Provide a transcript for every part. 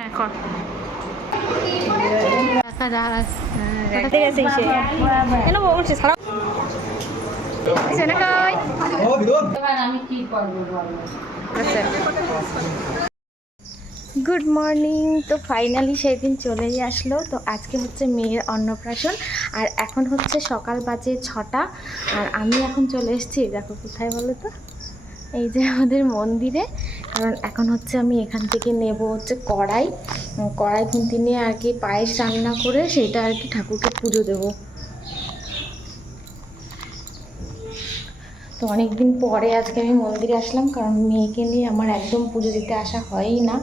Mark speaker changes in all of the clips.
Speaker 1: হ্যাঁ কর। দেখা যাক
Speaker 2: দেখতে গেছে সে। কেন বলছে সারা গুড মর্নিং তো ফাইনালি সেই দিন চলেই আসলো। তো আজকে হচ্ছে মেয়ের অন্নপ্রাশন। আর এখন হচ্ছে সকাল বাজে ছটা। আর আমি এখন চলে এসেছি দেখো কোথায় বলো তো? এই যে আমাদের মন্দিরে। কারণ এখন হচ্ছে আমি এখান থেকে নেব হচ্ছে কড়াই। কড়াই খুন্তি নিয়ে আর কি পায়েস রান্না করে সেটা আর কি ঠাকুরকে পুজো দেবো। তো অনেক দিন পরে আজকে আমি মন্দিরে আসলাম কারণ মেয়েকে নিয়ে আমার একদম পুজো দিতে আসা হয়ই না।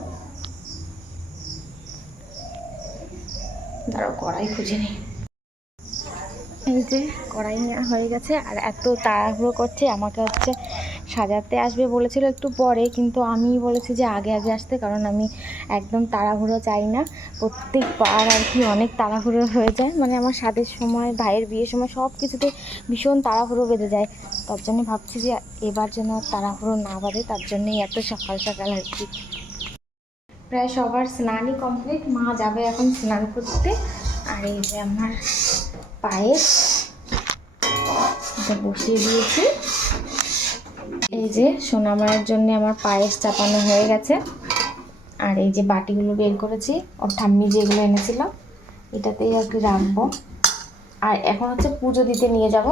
Speaker 2: দাঁড়াও, কড়াই খুঁজে নিই। এই যে কড়াই নেওয়া হয়ে গেছে, আর এত তাড়াহুড়ো করছে, আমাকে হচ্ছে সাজাতে আসবে বলেছিল একটু পরে, কিন্তু আমি বলেছি যে আগে আগে আসতে, কারণ আমি একদম তাড়াহুড়ো চাই না। প্রত্যেকবার আর কি অনেক তাড়াহুড়ো হয়ে যায় মানে আমার স্বাদের সময়, ভাইয়ের বিয়ের সময় সব কিছুতে ভীষণ তাড়াহুড়ো বেঁধে যায়। তার জন্য ভাবছি যে এবার যেন তাড়াহুড়ো না বাঁধে তার জন্যই এত সকাল সকাল আর কি। প্রায় সবার স্নানই কমপ্লিট মা যাবে এখন স্নান করতে, আর এই যে আমার পায়েস। এটা বসিয়ে দিয়েছি। এই যে সোনামায়ের জন্য আমার পায়েস চাপানো হয়ে গেছে। আর এই যে বাটিগুলো বের করেছি, ওর ঠাম্মি যেগুলো এনেছিল, এটাতেই আর কি রাখব। আর এখন হচ্ছে পুজো দিতে নিয়ে যাব।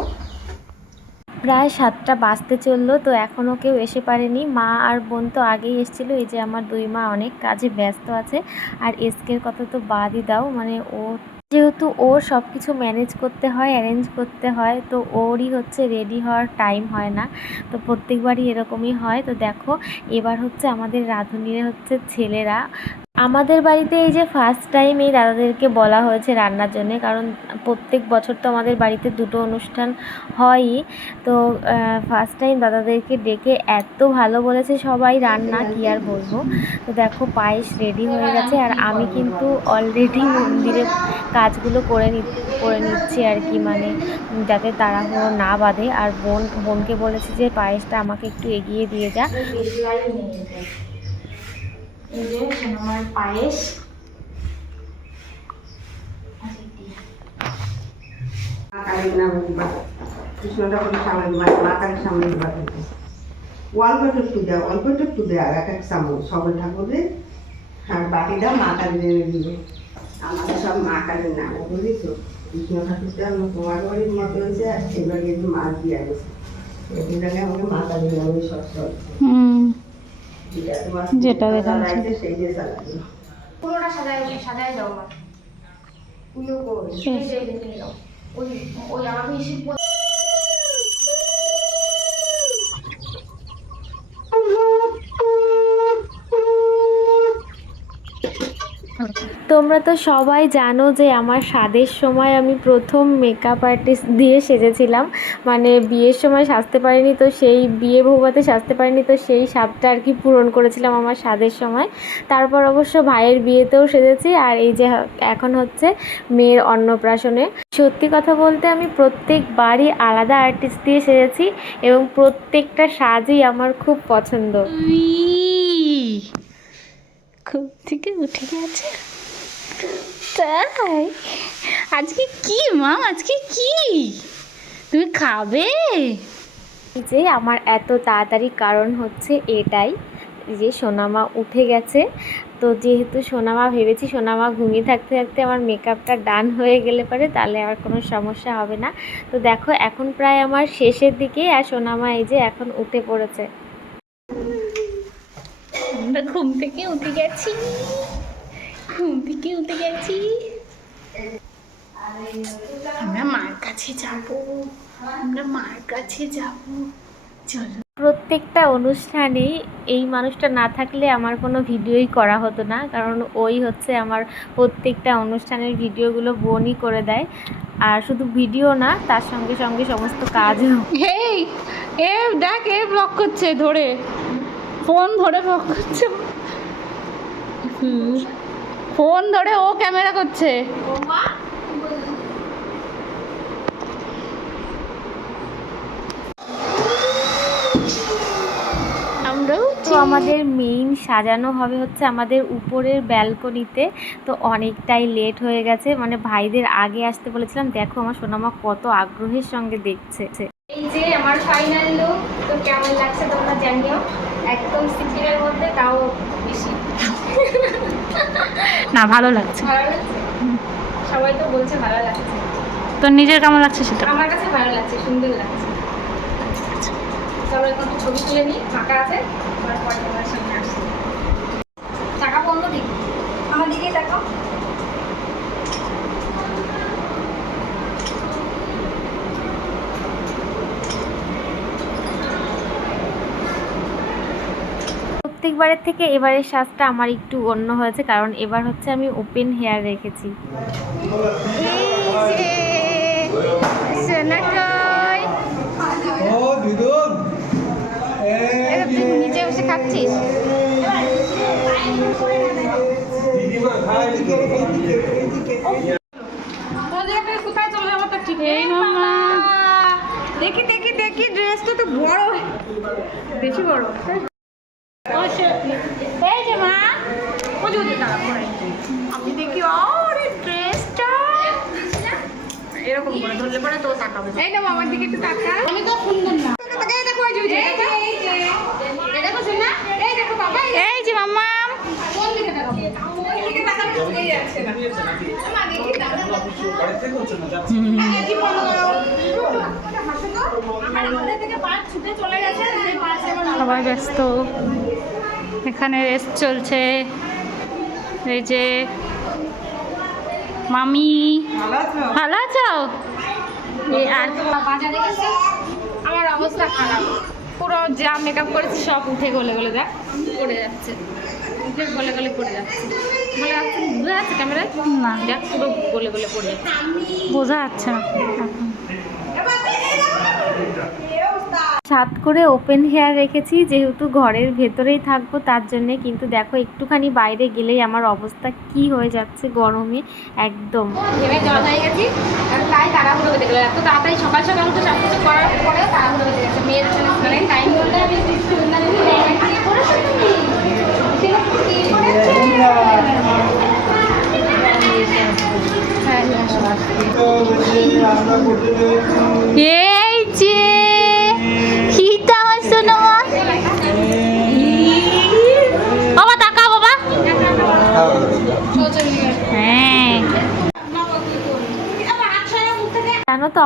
Speaker 2: প্রায় সাতটা বাজতে চলল, তো এখনও কেউ এসে পারেনি। মা আর বোন তো আগেই এসেছিল, এই যে আমার দুই মা অনেক কাজে ব্যস্ত আছে। আর এসকের কথা তো বাদই দাও মানে ও যেহেতু ওর সব কিছু ম্যানেজ করতে হয়, অ্যারেঞ্জ করতে হয়, তো ওরই হচ্ছে রেডি হওয়ার টাইম হয় না। তো প্রত্যেকবারই এরকমই হয়। তো দেখো, এবার হচ্ছে আমাদের রাঁধুনিরা হচ্ছে ছেলেরা। আমাদের বাড়িতে এই যে ফার্স্ট টাইম এই দাদাদেরকে বলা হয়েছে রান্নার জন্য, কারণ প্রত্যেক বছর তো আমাদের বাড়িতে দুটো অনুষ্ঠান হয়ই। তো ফার্স্ট টাইম দাদাদেরকে ডেকে এত ভালো বলেছে সবাই রান্না, কি আর বলব? তো দেখো, পায়েস রেডি হয়ে গেছে। আর আমি কিন্তু অলরেডি মন্দিরে কাজগুলো করে নি, করে নিচ্ছি আর কি মানে যাতে তাড়াহুড়ো না বাঁধে। আর বোন, বোনকে বলেছি যে পায়েসটা আমাকে একটু এগিয়ে দিয়ে যা। আমার পায়েস
Speaker 3: অল্প একটু দেয় অল্প একটু দেয় এক এক চামচ সবাই ঠাকুরের আর বাকিটা মা কালীর দিবে আমাদের সব মা কালীর নাম তো কৃষ্ণ ঠাকুরটা আমার তোমার বাড়ির মতো হয়েছে আর এবার কিন্তু মাছ দিয়ে গেছে। এগুলোকে আমাকে মা কালীর নামে সব সব যেটা
Speaker 2: দেখা যাচ্ছে।
Speaker 3: সেই যে চালাইলো
Speaker 2: পুরোটা সাজায় সাজায় দাও মা। ওই ওই আমাকে এসে বল- তোমরা তো সবাই জানো যে আমার স্বাদের সময় আমি প্রথম মেকআপ আর্টিস্ট দিয়ে সেজেছিলাম। মানে বিয়ের সময় সাজতে পারিনি তো সেই, বিয়ে ভৌবাতে সাজতে পারিনি তো সেই স্বাদটা আর কি পূরণ করেছিলাম আমার স্বাদের সময়। তারপর অবশ্য ভাইয়ের বিয়েতেও সেজেছি আর এই যে এখন হচ্ছে মেয়ের অন্নপ্রাশনে। সত্যি কথা বলতে আমি প্রত্যেকবারই আলাদা আর্টিস্ট দিয়ে সেজেছি এবং প্রত্যেকটা সাজই আমার খুব পছন্দ।
Speaker 1: খুব থেকে উঠে গেছে। তাই? আজকে কি মা? আজকে কি? তুমি খাবে?
Speaker 2: যে আমার এত তাড়াতাড়ি কারণ হচ্ছে এটাই। যে সোনামা উঠে গেছে। তো যেহেতু সোনামা ভেবেছি সোনামা ঘুমিয়ে থাকতে থাকতে আমার মেকআপটা ডান হয়ে গেলে পারে তাহলে আর কোনো সমস্যা হবে না। তো দেখো এখন প্রায় আমার শেষের দিকে আর সোনামা এই যে এখন উঠে পড়েছে।
Speaker 1: আমরা ঘুম থেকে উঠে গেছি। ঘুম থেকে উঠে গেছি। আমরা মার কাছে যাব। আমরা মার কাছে যাব। চলো।
Speaker 2: প্রত্যেকটা অনুষ্ঠানে এই মানুষটা না থাকলে আমার কোনো ভিডিওই করা হতো না কারণ ওই হচ্ছে আমার প্রত্যেকটা অনুষ্ঠানের ভিডিওগুলো বোনই করে দেয়। আর শুধু ভিডিও না তার সঙ্গে সঙ্গে সমস্ত কাজও।
Speaker 1: এই এ দেখ এ ব্লক করছে ধরে। ফোন ধরে ব্লক করছে। ফোন ধরে ও ক্যামেরা করছে। আমরাও
Speaker 2: আমাদের মেইন সাজানো হবে হচ্ছে আমাদের উপরের ব্যালকনিতে তো অনেকটাই লেট হয়ে গেছে মানে ভাইদের আগে আসতে বলেছিলাম দেখো আমার সোনামা কত আগ্রহের সঙ্গে দেখছে। এই যে আমার ফাইনাল লুক তো কেমন লাগছে তোমরা জানিও? একদম মধ্যে তাও বেশি।
Speaker 1: না ভালো লাগছে।
Speaker 2: সবাই তো বলছে ভালো লাগছে।
Speaker 1: তোর নিজের কেমন লাগছে সেটা?
Speaker 2: আমার কাছে ভালো লাগছে সুন্দর লাগছে। চলো এখন ছবি তুলে নিই ফাঁকা আছে তারপর তোমার সামনে আসছি টাকা বন্ধ দিক আমার দিকে দেখো প্রত্যেকবারের থেকে এবারের সাজটা আমার একটু অন্য হয়েছে কারণ এবার হচ্ছে আমি ওপেন হেয়ার রেখেছি। নিচে বসে খাচ্ছিস?
Speaker 3: দেখি দেখি দেখি ড্রেসটা তো বড়। বেশি বড়
Speaker 2: এই যে মা
Speaker 3: আমি দেখি আরে ড্রেসটা এরকম করে ধরলে পরে তো তাকাবে এই না আমার দিকে একটু তাকা
Speaker 2: আমি তো সুন্দর না
Speaker 3: এই যে
Speaker 1: মাম্মা সবাই ব্যস্ত এখানে রেস্ট চলছে এই যে মামি
Speaker 3: ভালো আছো
Speaker 1: আর
Speaker 2: বাজারে গেছে আমার অবস্থা খারাপ। পুরো যা মেকআপ করেছি সব উঠে গলে গলে দেখ পড়ে যাচ্ছে। উঠে গলে গলে পড়ে যাচ্ছে। গলে যাচ্ছে বোঝা যাচ্ছে ক্যামেরায়?
Speaker 1: না।
Speaker 2: দেখ পুরো গলে গলে পড়ে যাচ্ছে।
Speaker 1: বোঝা যাচ্ছে না। এখন।
Speaker 2: সাত করে ওপেন হেয়ার রেখেছি, যেহেতু ঘরের ভেতরেই থাকব, তার জন্যে কিন্তু দেখো একটুখানি বাইরে গেলেই আমার অবস্থা কি হয়ে যাচ্ছে গরমে, একদম। তাই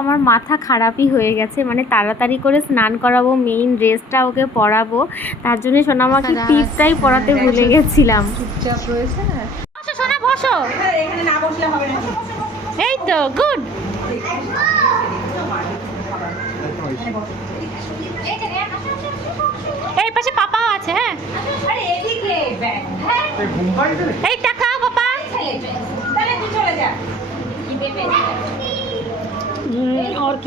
Speaker 2: আমার মাথা খারাপই হয়ে গেছে। মানে তাড়াতাড়ি করে স্নান করাবো মেইন ড্রেসটা ওকে পরাবো। তার জন্য সোনামাকে টিপটাই পরাতে ভুলে গেছিলাম।
Speaker 1: বসো সোনা বসো।
Speaker 3: এখানে না বসলে হবে না।
Speaker 1: এই তো গুড এই পাশে পাপাও আছে হ্যাঁ। এই টাকা বাবা
Speaker 3: তাহলে তুই চলে যা
Speaker 4: ওর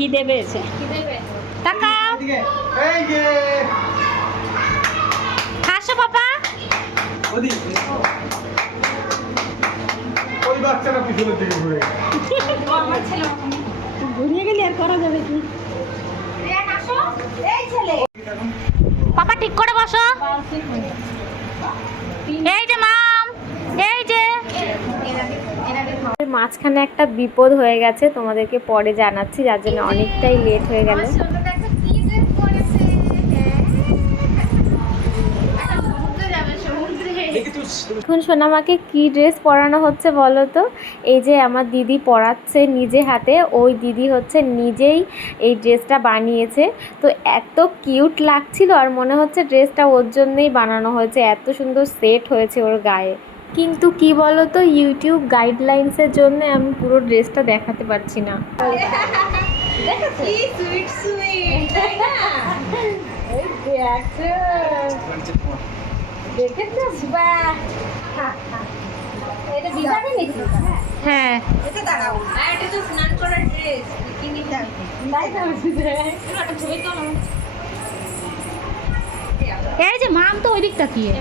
Speaker 1: ঘুরিয়ে আর করা যাবে কি? পাপা ঠিক করে বসো। এই
Speaker 2: মাঝখানে একটা বিপদ হয়ে গেছে, তোমাদেরকে পরে জানাচ্ছি, যার জন্য অনেকটাই লেট হয়ে গেল। এখন সোনামাকে কি ড্রেস পরানো হচ্ছে বলো তো? এই যে আমার দিদি পরাচ্ছে নিজে হাতে, ওই দিদি হচ্ছে নিজেই এই ড্রেসটা বানিয়েছে। তো এত কিউট লাগছিল আর মনে হচ্ছে ড্রেসটা ওর জন্যই বানানো হয়েছে, এত সুন্দর সেট হয়েছে ওর গায়ে। কিন্তু কি বলো তো ইউটিউব গাইডলাইন্সের জন্য আমি পুরো ড্রেসটা দেখাতে পারছি না।
Speaker 3: কি
Speaker 1: হ্যাঁ। এই যে মাম তো ওই দিক তাকিয়ে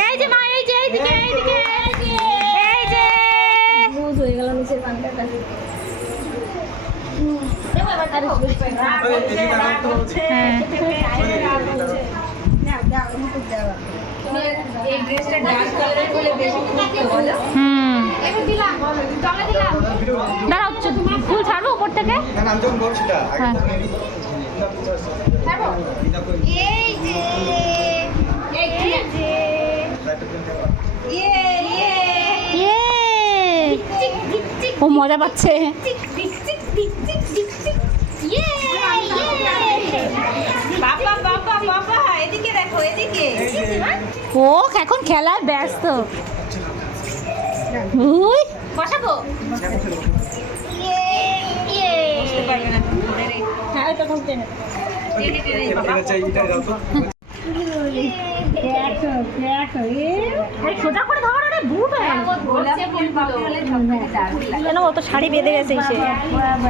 Speaker 1: এই যে মা এই যে এইদিকে এইদিকে এই যে।
Speaker 2: বুঝ হয়ে গেল নিচের দাঁড়াও ফুল ছাড়বো উপর থেকে? হ্যাঁ।
Speaker 1: এই যে। এদিকে দেখো এদিকে।
Speaker 2: ও এখন খেলায় ব্যস্ত।
Speaker 1: বসাবো?
Speaker 2: কেন ও শাড়ি বেঁধে গেছে ইসে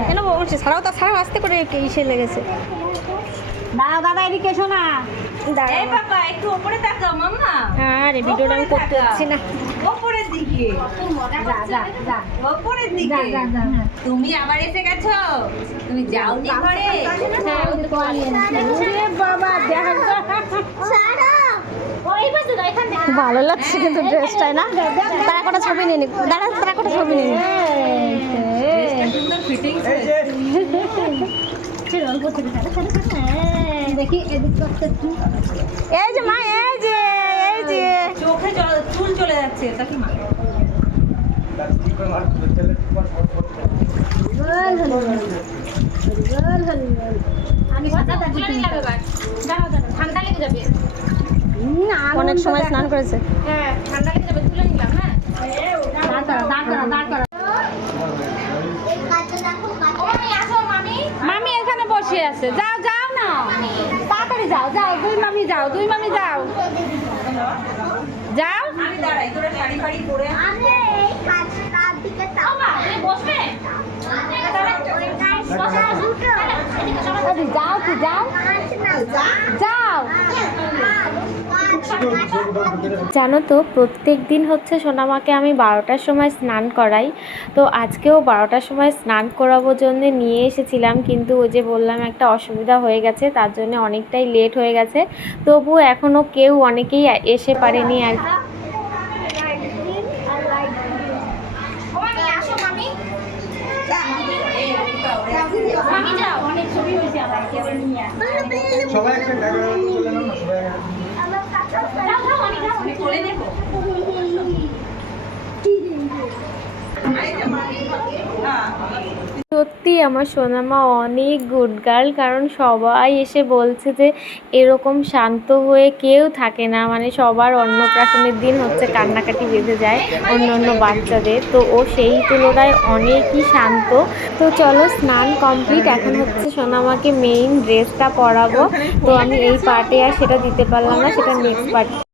Speaker 2: কেন বলছে ছাড়াও তা ছাড়াও আস্তে করে ইসে লেগেছে। দাঁড়াও দাদা এদিকে এসো না। দাঁড়াও।
Speaker 1: বাবা একটু উপরে তাকাও মাম্মা।
Speaker 2: আরে ভিডিওটা আমি করতে যাচ্ছি না।
Speaker 1: উপরের দিকে। উপরের দিকে। তুমি আবার এসে গেছো? তুমি যাওনি ঘরে
Speaker 2: বাবা খুব ভালো লাগছে কিন্তু ড্রেসটাই না? তারা কটা ছবি নিয়ে নি। দাঁড়া, তারা কটা ছবি নিয়ে নি।
Speaker 1: সুন্দর ফিটিংস
Speaker 2: এই যে মা, এই যে এই যে।
Speaker 1: চোখে চলে যাচ্ছে তা কি মা
Speaker 4: কি করে মার তেলে তোমার
Speaker 1: ঠান্ডা লেগে যাবে
Speaker 2: অনেক সময় স্নান করেছে।
Speaker 1: হ্যাঁ হ্যাঁ
Speaker 2: মামি এখানে বসে আছে। যাও যাও না। তাড়াতাড়ি যাও যাও। দুই মামি যাও দুই মামি যাও। যাও। বসবে যাও যাও। যাও। জানো তো, প্রত্যেক দিন হচ্ছে সোনামাকে আমি বারোটার সময় স্নান করাই। তো আজকেও বারোটার সময় স্নান করাবো জন্য নিয়ে এসেছিলাম, কিন্তু ওই যে বললাম একটা অসুবিধা হয়ে গেছে, তার জন্য অনেকটাই লেট হয়ে গেছে। তবু এখনও কেউ অনেকেই এসে পারেনি আর কি।
Speaker 1: মামি আসো মামি মামি যাও অনেক ছবি হয়েছে আমার কেবল নিয়ে
Speaker 4: সবাই একটা জায়গা চলে নাও না সবাই
Speaker 1: যাও যাও আমি যাও আমি কোলে নেব
Speaker 2: সত্যি আমার সোনামা অনেক গুড গার্ল কারণ সবাই এসে বলছে যে এরকম শান্ত হয়ে কেউ থাকে না। মানে সবার অন্নপ্রাশনের দিন হচ্ছে কান্নাকাটি বেঁধে যায় অন্য অন্য বাচ্চাদের। তো ও সেই তুলনায় অনেকই শান্ত। তো চলো স্নান কমপ্লিট এখন হচ্ছে সোনামাকে মেইন ড্রেসটা পরাবো। তো আমি এই পার্টে আর সেটা দিতে পারলাম না, সেটা নেক্সট পার্ট